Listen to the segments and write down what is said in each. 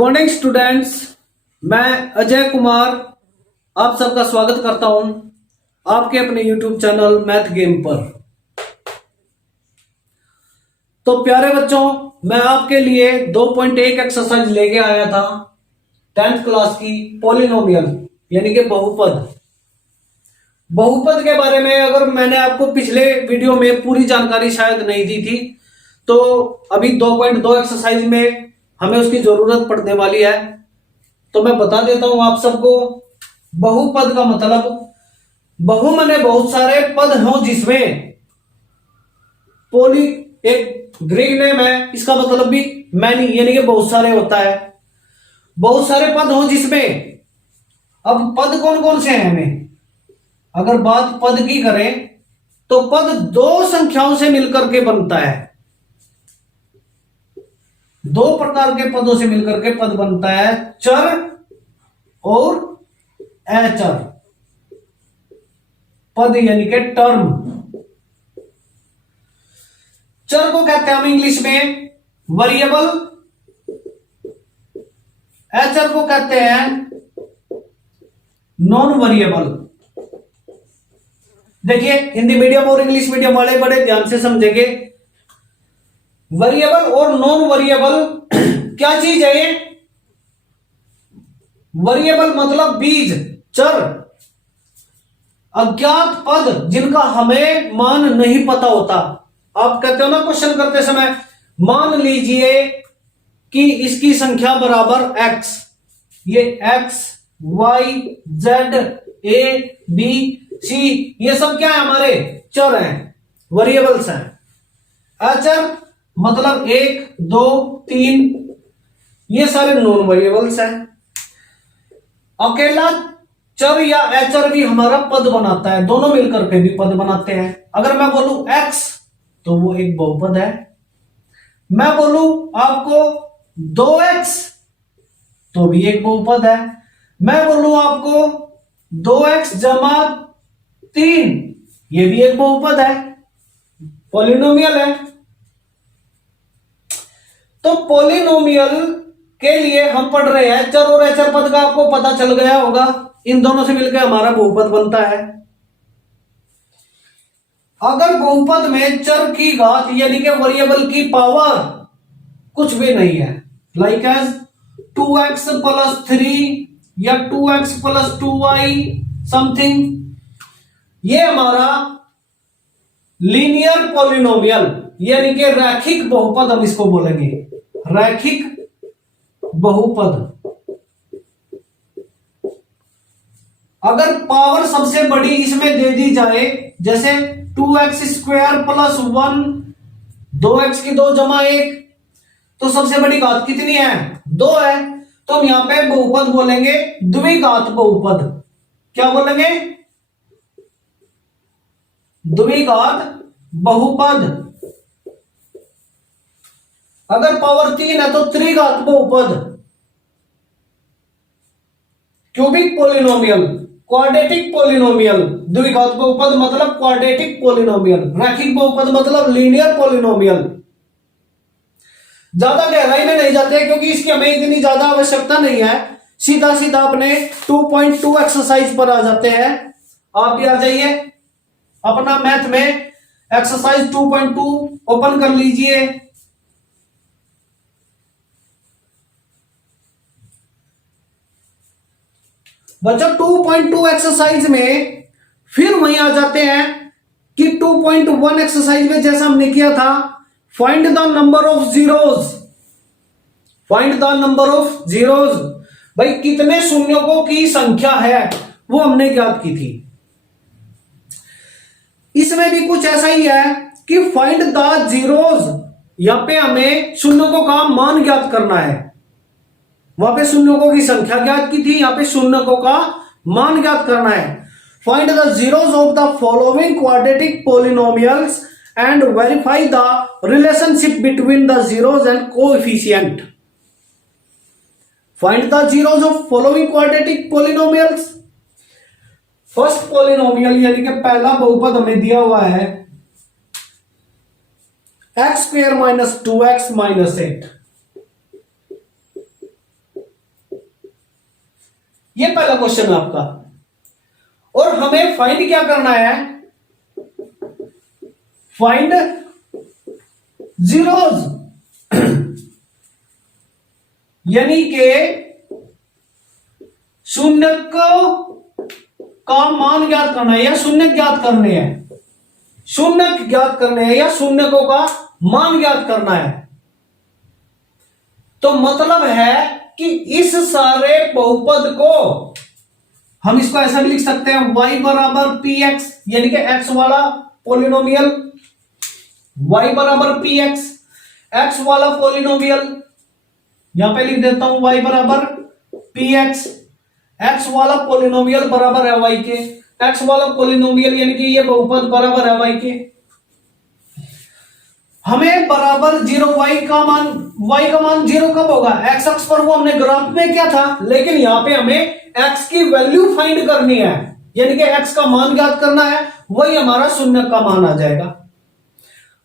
Morning students. मैं अजय कुमार आप सबका स्वागत करता हूं आपके अपने यूट्यूब चैनल मैथ गेम पर। तो प्यारे बच्चों, मैं आपके लिए 2.1 एक्सरसाइज लेके आया था 10th क्लास की पॉलिनोमियल यानी कि बहुपद। बहुपद के बारे में अगर मैंने आपको पिछले वीडियो में पूरी जानकारी शायद नहीं दी थी, तो अभी 2.2 एक्सरसाइज में हमें उसकी जरूरत पड़ने वाली है। तो मैं बता देता हूं आप सबको। बहुपद का मतलब बहु माने बहुत सारे पद हों जिसमें पोली एक ग्रीक नेम है, इसका मतलब भी मैनी यानी कि बहुत सारे होता है। बहुत सारे पद हों जिसमें, अब पद कौन कौन से हैं हमें अगर बात पद की करें तो पद दो संख्याओं से मिलकर के बनता है। दो प्रकार के पदों से मिलकर के पद बनता है, चर और अचर पद यानी कि टर्म। चर को कहते हैं हम इंग्लिश में वेरिएबल, अचर को कहते हैं नॉन वेरिएबल। देखिए, हिंदी मीडियम और इंग्लिश मीडियम वाले बड़े ध्यान से समझेंगे। वेरिएबल और नॉन वेरिएबल क्या चीज है ये? वेरिएबल मतलब बीज, चर, अज्ञात पद जिनका हमें मान नहीं पता होता। आप कहते हो ना क्वेश्चन करते समय, मान लीजिए कि इसकी संख्या बराबर x, ये x y z a b c ये सब क्या है? हमारे चर हैं, वेरिएबल्स हैं। अचर मतलब 1 2 3 ये सारे नॉन वेरिएबल्स हैं। अकेला चर या अचर भी हमारा पद बनाता है, दोनों मिलकर के भी पद बनाते हैं। अगर मैं बोलूं x तो वो एक बहुपद है। मैं बोलूं आपको 2x तो भी एक बहुपद है। मैं बोलूं आपको 2x जमा 3 ये भी एक बहुपद है, पॉलिनोमियल है। तो पॉलिनोमियल के लिए हम पढ़ रहे हैं चर और अचर पद का, आपको पता चल गया होगा। इन दोनों से मिलकर हमारा बहुपद बनता है। अगर बहुपद में चर की घात यानी कि वेरिएबल की पावर कुछ भी नहीं है, लाइक एज 2x प्लस 3 या 2x प्लस 2y समथिंग, ये हमारा लीनियर पॉलिनोमियल यानी कि रैखिक बहुपद हम इसको बोलेंगे, रैखिक बहुपद। अगर पावर सबसे बड़ी इसमें दे दी जाए, जैसे 2x स्क्वायर प्लस 1 2x की 2 जमा 1, तो सबसे बड़ी घात कितनी है? 2 है। तो हम यहां पे बहुपद बोलेंगे द्विघात बहुपद। क्या बोलेंगे? द्विघात बहुपद। अगर पावर 3 है तो त्रिघात बहुपद, क्यूबिक पॉलिनोमियल, क्वाड्रेटिक पॉलिनोमियल। द्विघात बहुपद मतलब क्वाड्रेटिक पॉलिनोमियल, रैखिक बहुपद मतलब लीनियर पॉलिनोमियल। ज्यादा गहराई में नहीं जाते क्योंकि इसकी हमें इतनी ज्यादा आवश्यकता नहीं है। सीधा सीधा अपने 2.2 एक्सरसाइज पर आ जाते हैं। आप भी आ जाइए अपना मैथ में, एक्सरसाइज 2.2 ओपन कर लीजिए। बच्चों 2.2 एक्सरसाइज में फिर वहीं आ जाते हैं कि 2.1 एक्सरसाइज में जैसा हमने किया था, find the number of zeros. Find the number of zeros, भाई कितने शून्यों की संख्या है वो हमने ज्ञात की थी। इसमें भी कुछ ऐसा ही है कि फाइंड द जीरोज, यहां पे हमें शून्यों का मान ज्ञात करना है। वहां पे शून्यों की संख्या ज्ञात की थी, यहां पे शून्यों का मान ज्ञात करना है। Find the zeros of the following quadratic polynomials and verify the relationship between the zeros and coefficient. Find the zeros of following quadratic polynomials. First polynomial यानी कि पहला बहुपद हमें दिया हुआ है x² - 2x - 8। ये पहला क्वेश्चन है आपका। और हमें फाइंड क्या करना है, फाइंड जीरोज, यानी कि शून्य का मान ज्ञात करना है या शून्य ज्ञात करने हैं, शून्य ज्ञात करने हैं या शून्यकों का मान ज्ञात करना है। तो मतलब है कि इस सारे बहुपद को हम इसको ऐसा भी लिख सकते हैं, y बराबर पी एक्स, यानी कि x वाला पोलिनोमियल, y बराबर पी एक्स, x वाला पोलिनोमियल, यहां पे लिख देता हूं y बराबर पी एक्स, x वाला पोलिनोमियल बराबर है y के, x वाला पोलिनोमियल यानी कि ये बहुपद बराबर है y के। हमें बराबर जीरो y का मान जीरो कब होगा, x अक्ष पर, वो हमने ग्राफ में क्या था, लेकिन यहां पे हमें x की वैल्यू फाइंड करनी है, यानी कि x का मान ज्ञात करना है, वही हमारा शून्य का मान आ जाएगा।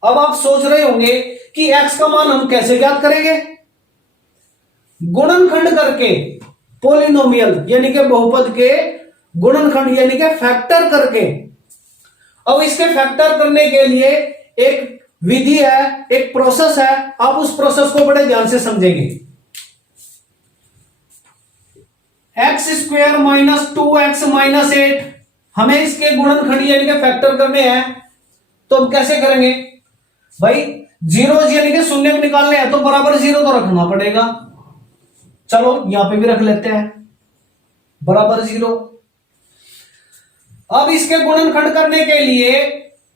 अब आप सोच रहे होंगे कि x का मान हम कैसे ज्ञात करेंगे, गुणनखंड करके, पोलिनोमियल यानी कि बहुपद के गुणनखंड यानी कि फैक्टर करके। अब इसके फैक्टर करने के लिए एक विधि है, एक प्रोसेस है, आप उस प्रोसेस को बड़े ध्यान से समझेंगे। X square minus 2x minus 8, हमें इसके गुणनखंड यानी कि फैक्टर करने हैं, तो हम कैसे करेंगे भाई, जीरो यानी कि शून्य निकालने हैं तो बराबर जीरो तो रखना पड़ेगा। चलो यहां पे भी रख लेते हैं बराबर जीरो। अब इसके गुणनखंड करने के लिए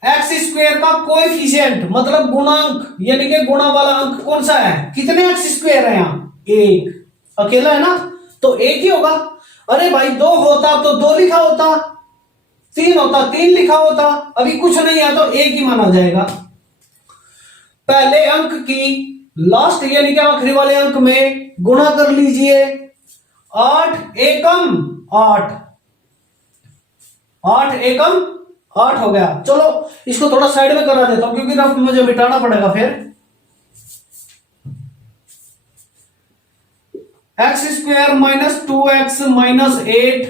एक्स स्क्वायर का कोएफिशिएंट मतलब गुणांक यानी कि गुणा वाला अंक कौन सा है, कितने एक्स स्क्वायर है यहां, एक, अकेला है ना तो एक ही होगा। अरे भाई दो होता तो दो लिखा होता, तीन होता तीन लिखा होता, अभी कुछ नहीं है तो एक ही माना जाएगा। पहले अंक की लास्ट यानी कि आखिरी वाले अंक में गुणा कर लीजिए, 8 एकम 8, 8 एकम 8 हो गया। चलो इसको थोड़ा साइड में करा देता हूं क्योंकि रफ मुझे मिटाना पड़ेगा फिर। X square minus 2x minus 8,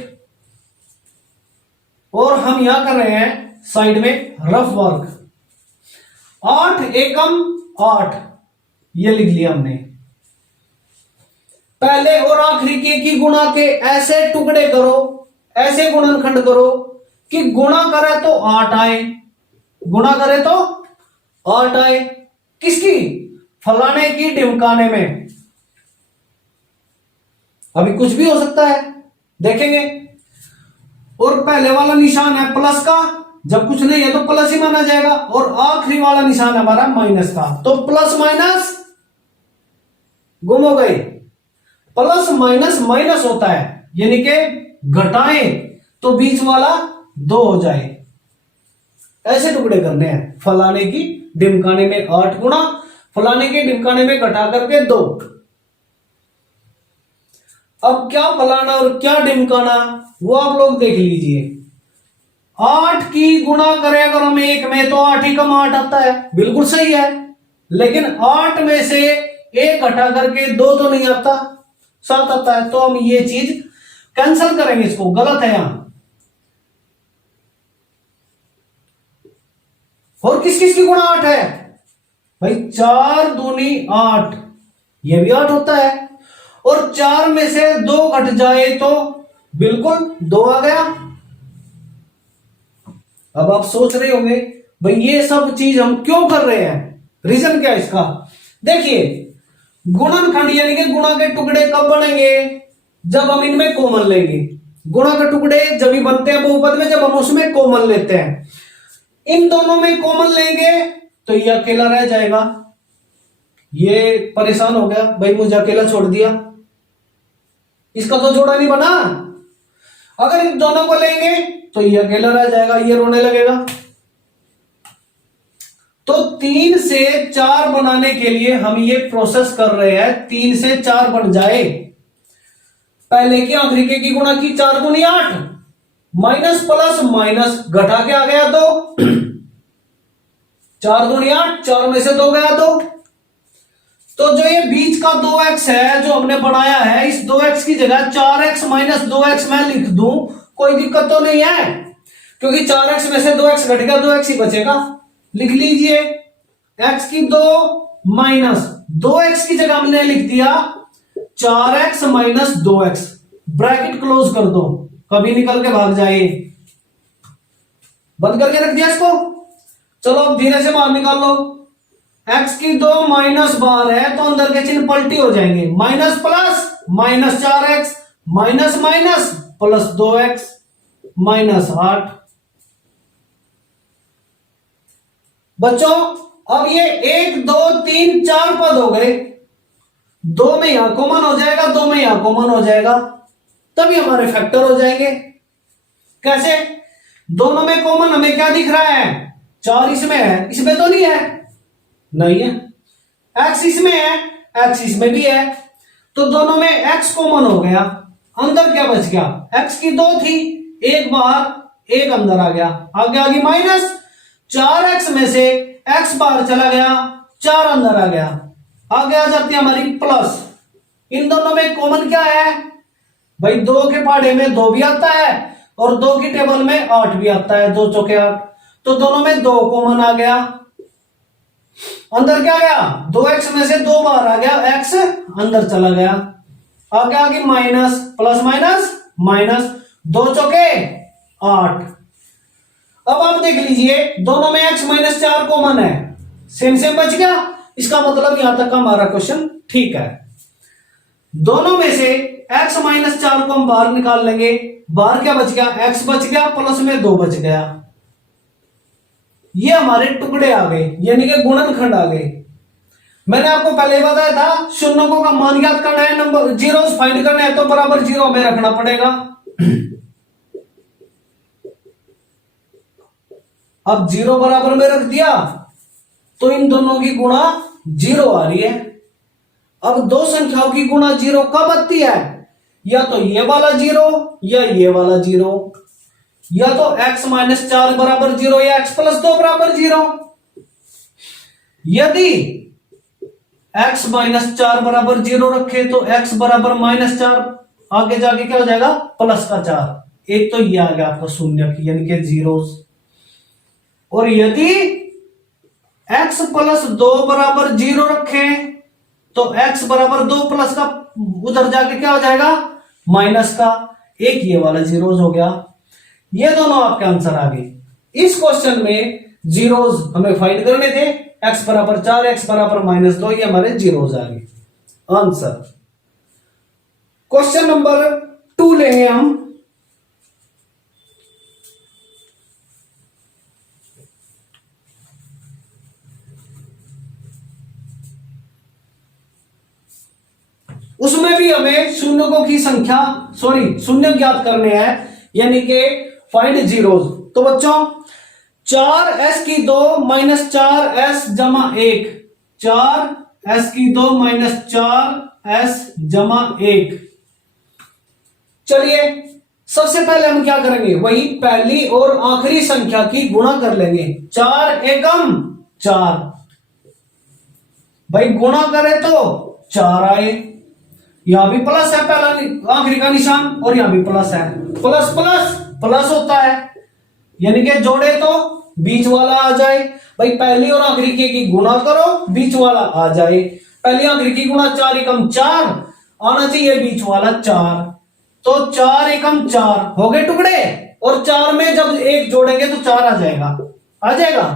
और हम यहां कर रहे हैं साइड में रफ वर्क, 8 एकम 8 ये लिख लिया हमने। पहले और आखिरी के की गुणा के ऐसे टुकड़े करो, ऐसे गुणनखंड करो कि गुणा करे तो 8 आए, गुणा करे तो 8 आए, किसकी, फलाने की ढिमकाने में। अभी कुछ भी हो सकता है देखेंगे। और पहले वाला निशान है प्लस का, जब कुछ नहीं है तो प्लस ही माना जाएगा, और आखिरी वाला निशान है हमारा माइनस का, तो प्लस माइनस गुम हो गए, प्लस माइनस माइनस होता है यानी कि घटाएं तो बीच वाला 2 हो जाए। ऐसे टुकड़े करने हैं, फलाने की ढिमकाने में 8 गुणा, फलाने के ढिमकाने में घटा करके 2। अब क्या फलाना और क्या ढिमकाना वो आप लोग देख लीजिए। 8 की गुणा करें अगर हम 1 में तो 8 ही कम 8 आता है, बिल्कुल सही है, लेकिन 8 में से 1 घटा करके 2 तो नहीं आता, 7 आता है, तो हम ये चीज कैंसिल करेंगे, इसको गलत है यहां। और किस किस की गुणा 8 है भाई, 4 दूनी 8, ये भी 8 होता है, और 4 में से 2 घट जाए तो बिल्कुल 2 आ गया। अब आप सोच रहे होंगे भाई ये सब चीज हम क्यों कर रहे हैं, रीजन क्या है इसका। देखिए गुणनखंड यानी कि गुणा के टुकड़े कब बनेंगे, जब हम इनमें कॉमन लेंगे। गुणा के टुकड़े जब भी बनते हैं बहुपद में, जब हम उसमें कॉमन लेते हैं। इन दोनों में कॉमन लेंगे तो ये अकेला रह जाएगा, ये परेशान हो गया भाई मुझे अकेला छोड़ दिया, इसका तो जोड़ा नहीं बना। अगर इन दोनों को लेंगे तो ये अकेला रह जाएगा, ये रोने लगेगा। तो 3 से 4 बनाने के लिए हम ये प्रोसेस कर रहे हैं, 3 से 4 बन जाए, पहले की आखिरी के की गुणा की, 4 दूनी 8, माइनस प्लस माइनस घटा के आ गया 2, 4 दूनी 8, 4 में से 2 गया 2, तो जो ये बीच का 2x है जो हमने बनाया है, इस 2x की जगह 4x माइनस 2x मैं लिख दूं, कोई दिक्कत तो नहीं है, क्योंकि 4x में से 2x घट गया, 2x ही बचेगा। लिख लीजिए x की 2 माइनस 2x की जगह हमने लिख दिया 4x minus 2x, bracket close कर दो, कभी निकल के भाग जाए। बंद करके रख दिया इसको। चलो अब धीरे से बाहर निकाल लो। x की 2 माइनस बाहर है तो अंदर के चिन्ह पलटी हो जाएंगे, minus plus minus 4x minus minus plus 2x minus 8। बच्चों अब ये 1 2 3 4 पद हो गए, 2 में यहां कॉमन हो जाएगा, 2 में यहां कॉमन हो जाएगा, तभी हमारे फैक्टर हो जाएंगे। कैसे? दोनों में कॉमन हमें क्या दिख रहा है? 4 इसमें है, इसमें तो नहीं है, नहीं है। x इसमें है, x इसमें भी है, तो दोनों में x कॉमन हो गया। अंदर क्या बच गया? x की 2 थी, एक बाहर एक अंदर आ गया, आगे आ गई माइनस, 4x में से x बाहर चला गया, 4 अंदर आ गया, आगे आ जाती है हमारी प्लस। इन दोनों में कॉमन क्या है भाई? 2 के पहाड़े में 2 भी आता है और 2 की टेबल में 8 भी आता है, 2 चौके 8, तो दोनों में 2 कॉमन आ गया। अंदर क्या गया? 2x में से 2 बाहर आ गया, x अंदर चला गया, आगे आ गई माइनस, प्लस माइनस माइनस, 2 चौके 8। अब आप देख लीजिए दोनों में x माइनस 4 कॉमन है, सेम सेम बच गया। इसका मतलब यहां तक हमारा क्वेश्चन ठीक है। दोनों में से x माइनस 4 को हम बाहर निकाल लेंगे, बाहर क्या बच गया? x बच गया, प्लस में 2 बच गया, ये हमारे टुकड़े आ गए, यानी कि गुणनखंड आ गए। मैंने आपको पहले ही बताया था शून्यकों का मान ज्ञात करना है, नंबर जीरोस फाइंड करना है, तो बराबर 0 हमें रखना पड़ेगा। अब 0 बराबर में रख दिया तो इन दोनों की गुणा 0 आ रही है। अब दो संख्याओं की गुणा 0 कब आती है? या तो ये वाला 0 या ये वाला 0, या तो x माइनस 4 बराबर 0 या x प्लस 2 बराबर 0। यदि x माइनस 4 बराबर 0 रखे तो x बराबर माइनस 4, आगे जाके क्या हो जाएगा? प्लस का 4। एक तो ये आ गया आपका शून्य की यानी कि जीरोस। और यदि x प्लस 2 बराबर 0 रखे तो x बराबर 2 प्लस का उधर जाके क्या हो जाएगा? माइनस का, एक ये वाला जीरोस हो गया। ये दोनों आपके आंसर आ गए। इस क्वेश्चन में जीरोस हमें फाइंड करने थे, x बराबर 4 x बराबर माइनस 2, ये हमारे जीरोस आ गए आंसर। क्वेश्चन नंबर 2 लेंगे हम। उसमें भी हमें शून्यकों की संख्या शून्य ज्ञात करने हैं, यानी कि फाइंड जीरोस। तो बच्चों 4s की 2 माइनस 4s जमा 1, 4s की 2 माइनस 4s जमा 1। चलिए सबसे पहले हम क्या करेंगे? वही पहली और आखिरी संख्या की गुणा कर लेंगे। 4 एकम 4, भाई गुणा करें तो 4 आए, यहां भी प्लस है, पहला आखिरी का निशान, और यहां भी प्लस है, प्लस प्लस प्लस होता है, यानी कि जोड़े तो बीच वाला आ जाए। भाई पहली और आखिरी की गुणा करो, बीच वाला आ जाए। पहली आखिरी की गुणा 4 एकम 4, आना चाहिए बीच वाला 4, तो 4 एकम 4 हो गए टुकड़े, और 4 में जब एक जोड़ेंगे तो 4 आ जाएगा। आ जाएगा?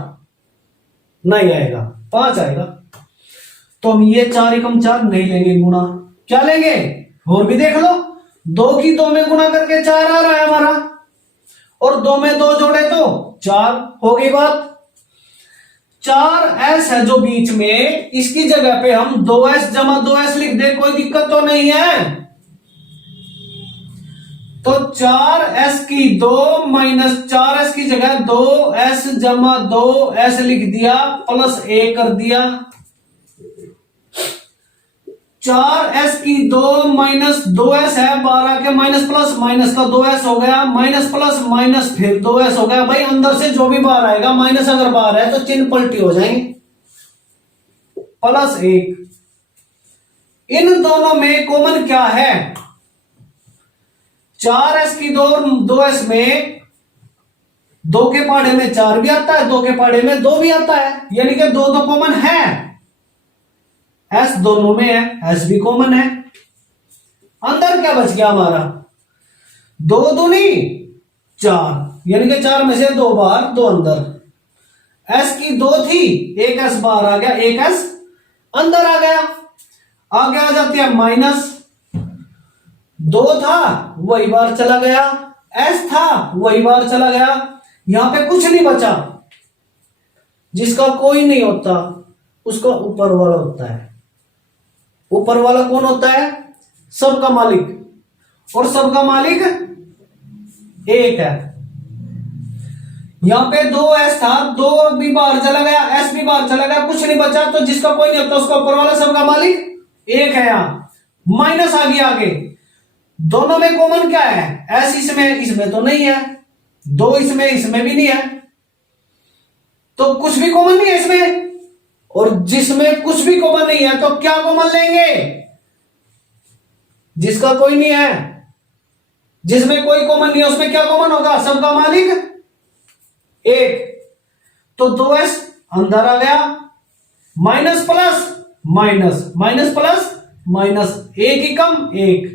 नहीं आएगा, 5 आएगा। तो हम ये 4 एकम 4 नहीं लेंगे गुणा, क्या लेंगे? और भी देख लो, 2 की 2 में गुणा करके 4 आ रहा है हमारा, और 2 में 2 जोड़े तो 4 हो गई बात। 4s है जो बीच में, इसकी जगह पे हम 2s जमा 2s लिख दे, कोई दिक्कत तो नहीं है। तो 4s की 2 माइनस 4s की जगह 2s जमा 2s लिख दिया, प्लस 1 कर दिया। 4s की 2 माइनस 2s है, 12 के माइनस प्लस माइनस का 2s हो गया, माइनस प्लस माइनस फिर 2s हो गया। भाई अंदर से जो भी बाहर आएगा, माइनस अगर बाहर है तो चिन्ह पलटी हो जाएंगे, प्लस 1। इन दोनों में कॉमन क्या है? 4s की 2s में 2 के पहाड़े में 4 भी आता है, 2 के पहाड़े में 2 भी आता है, यानी कि 2 तो कॉमन है। s दोनों में है, s भी कॉमन है। अंदर क्या बच गया हमारा? 2 दूनी 4, यानी कि 4 में से 2 बाहर 2 अंदर। s की 2 थी, एक s बाहर आ गया, एक s अंदर आ गया। आगे आ जाती है माइनस, 2 था वही बार चला गया, s था वही बार चला गया। यहां पे कुछ नहीं बचा। जिसका कोई नहीं होता उसका ऊपर वाला होता है। ऊपर वाला कौन होता है? सबका मालिक, और सबका मालिक एक है। यहां पे 2s था, 2 भी बाहर चला गया, s भी बाहर चला गया, कुछ नहीं बचा। तो जिसका कोई नहीं होता उसका ऊपर वाला सबका मालिक एक है। यहां माइनस आ गया आगे। दोनों में कॉमन क्या है? s इसमें तो नहीं है, 2 इसमें भी नहीं है, तो कुछ भी कॉमन नहीं है इसमें। और जिसमें कुछ भी कॉमन नहीं है तो क्या कॉमन लेंगे? जिसका कोई नहीं है, जिसमें कोई कॉमन नहीं है उसमें क्या कॉमन होगा? सबका मालिक एक। तो 2s अंदर आ गया, minus plus minus, minus plus minus, एक ही कम एक,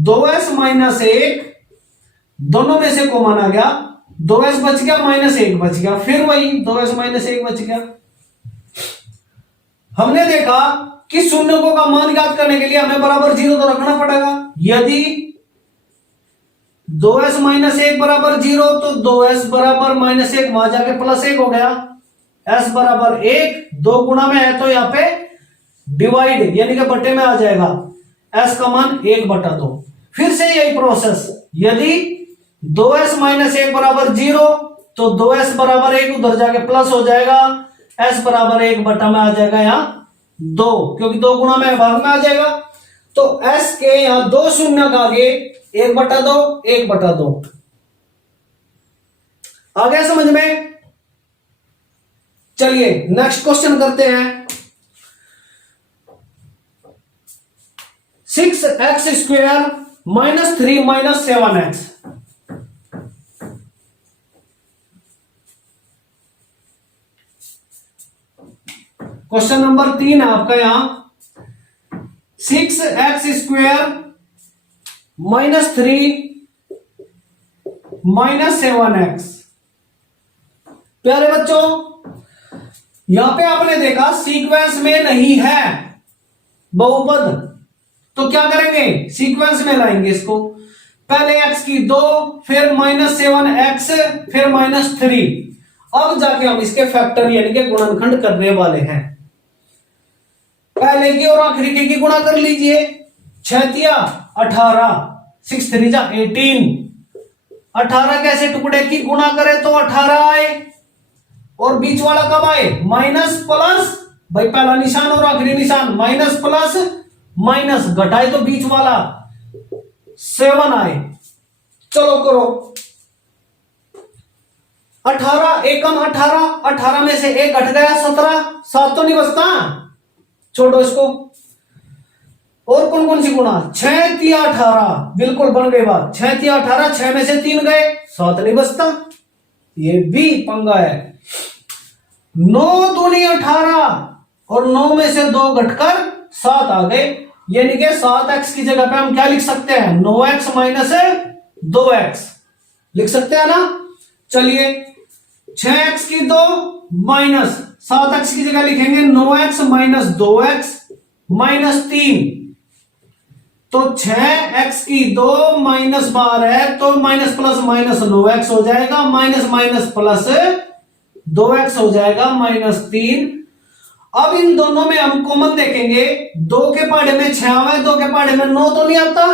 2s माइनस 1, दोनों में से कॉमन आ गया, 2s बच गया, माइनस 1 बच गया, फिर वही 2s माइनस 1 बच गया। हमने देखा कि शून्यकों का मान ज्ञात करने के लिए हमें बराबर 0 तो रखना पड़ेगा। यदि 2s माइनस 1 बराबर 0 तो 2s बराबर माइनस 1 वहां जाके प्लस 1 हो गया, s बराबर 1, 2 गुणा में है तो यहां पे डिवाइड यानी कि बटे में आ जाएगा, s का मान 1/2। फिर से यही प्रोसेस, यदि 2s माइनस 1 बराबर 0 तो 2s बराबर 1 उधर जाके प्लस हो जाएगा, s बराबर 1/2 में आ जाएगा यहां 2, क्योंकि 2 गुणा में भाग में आ जाएगा। तो s के यहां 2 शून्य का आगे 1/2, 1/2 आ गया समझ में? चलिए नेक्स्ट क्वेश्चन करते हैं। 6x² - 3 - 7x। क्वेश्चन नंबर 3 है आपका यहां, 6x² - 3 - 7x। प्यारे बच्चों, यहां पे आपने देखा सीक्वेंस में नहीं है बहुपद, तो क्या करेंगे? सीक्वेंस में लाएंगे इसको। पहले x की 2, फिर -7x, फिर -3। अब जाके हम इसके फैक्टर यानी कि गुणनखंड करने वाले हैं। पहले की और आखिरी की गुणा कर लीजिए। 6 × 18, 6 3 जा 18। 18 कैसे टुकड़े की गुणा करें तो 18 आए, और बीच वाला कब आए? माइनस प्लस, भाई पहला निशान और आखिरी निशान, माइनस प्लस माइनस, घटाए तो बीच वाला 7 आए। चलो करो, 18 एकम 18, 18 में से 1 घट गया 17, 7 तो नहीं बचता, छोड़ो इसको। और कौन कौन सी गुणा? 6 × 18, बिल्कुल बन गई बात। 6 × 18, 6 में से 3 गए, 7 नहीं बचता, ये भी पंगा है। 9 दूनी 18, और 9 में से 2 घटकर 7 आ गए, यानी कि 7x की जगह पे हम क्या लिख सकते हैं? 9x - 2x लिख सकते हैं ना। चलिए 6x की 2 माइनस 7x की जगह लिखेंगे 9x - 2x -3। तो 6x की 2 माइनस बार है तो माइनस प्लस माइनस 9x हो जाएगा, माइनस माइनस प्लस 2x हो जाएगा -3। अब इन दोनों में हम कॉमन देखेंगे, 2 के पहाड़े में 6 है, 2 के पहाड़े में 9 तो नहीं आता।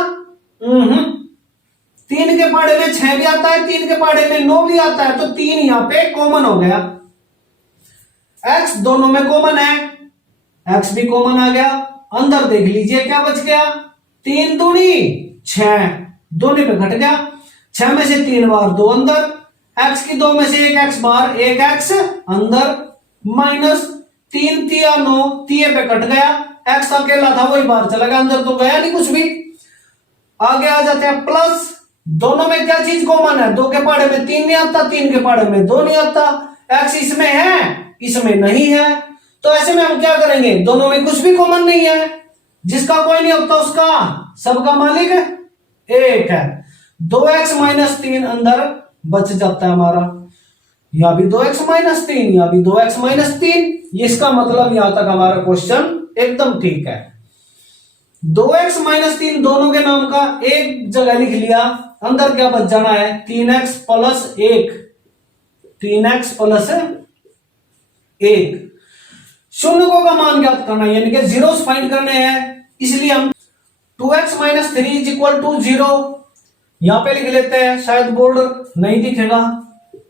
3 के पहाड़े में 6 भी आता है, 3 के पहाड़े में 9 भी आता है, तो 3 यहां पे कॉमन हो गया। x दोनों में कॉमन है, x भी कॉमन आ गया। अंदर देख लीजिए क्या बच गया? 3 दूनी 6, दोनों पे घट गया, 6 में से 3 बार 2 अंदर, x की 2 में से 1 x बाहर, 1 x अंदर, माइनस 3 × 9, 3 पे कट गया, एक्स अकेला था वही बाहर चला गया, अंदर तो गया नहीं कुछ भी। आगे आ जाते हैं प्लस, दोनों में क्या चीज कॉमन है, 2 के पहाड़े में 3 नहीं आता, 3 के पहाड़े में 2 नहीं आता, एक्स इसमें है इसमें नहीं है, तो ऐसे में हम क्या करेंगे, दोनों में कुछ भी कॉमन नहीं है, जिसका कोई नहीं होता उसका सबका मालिक एक है। 2x माइनस 3 अंदर बच जाता है हमारा, यहां भी 2x माइनस 3, यहां भी 2x माइनस 3, इसका मतलब यहां तक हमारा क्वेश्चन एकदम ठीक है। 2x माइनस 3 दोनों के नाम का एक जगह लिख लिया, अंदर क्या बच जाना है 3x प्लस 1, 3x प्लस 1। शून्य का मान ज्ञात करना है, यानी कि जीरोस फाइंड करने हैं, इसलिए हम 2x minus 3 is equal to 0 यहां पे लिख लेते हैं, शायद बोर्ड नहीं दिखेगा।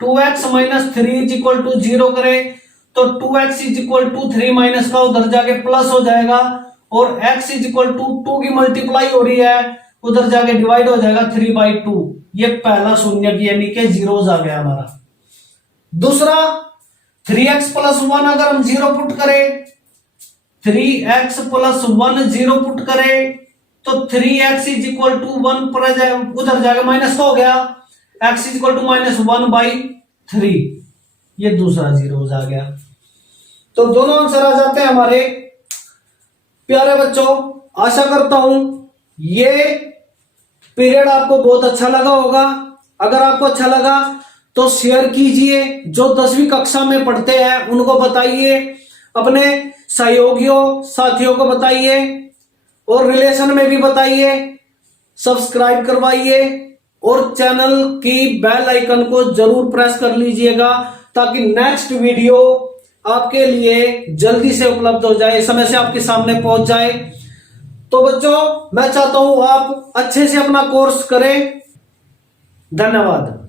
2x minus 3 is equal to 0 करें तो 2x is equal to 3 minus का उधर जाके प्लस हो जाएगा, और x इज इक्वल टू 2 की मल्टीप्लाई हो रही है उधर जाके डिवाइड हो जाएगा 3/2। ये पहला शून्य की यानी कि जीरोस आ गया हमारा। दूसरा 3x प्लस 1 अगर हम 0 पुट करें, 3x प्लस 1 0 पुट करें तो 3x इज इक्वल टू 1 पर उधर जाएगा माइनस का हो गया, x is equal to minus 1/3, ये दूसरा जीरोस आ गया। तो दोनों आंसर आ जाते हैं हमारे। प्यारे बच्चों, आशा करता हूं ये पीरियड आपको बहुत अच्छा लगा होगा। अगर आपको अच्छा लगा तो शेयर कीजिए, जो 10वीं कक्षा में पढ़ते हैं उनको बताइए, अपने सहयोगियों साथियों को बताइए, और रिलेशन में भी बताइए, सब्सक्राइब करवाइए, और चैनल की बेल आइकन को जरूर प्रेस कर लीजिएगा ताकि नेक्स्ट वीडियो आपके लिए जल्दी से उपलब्ध हो जाए, समय से आपके सामने पहुंच जाए। तो बच्चों, मैं चाहता हूं आप अच्छे से अपना कोर्स करें। धन्यवाद।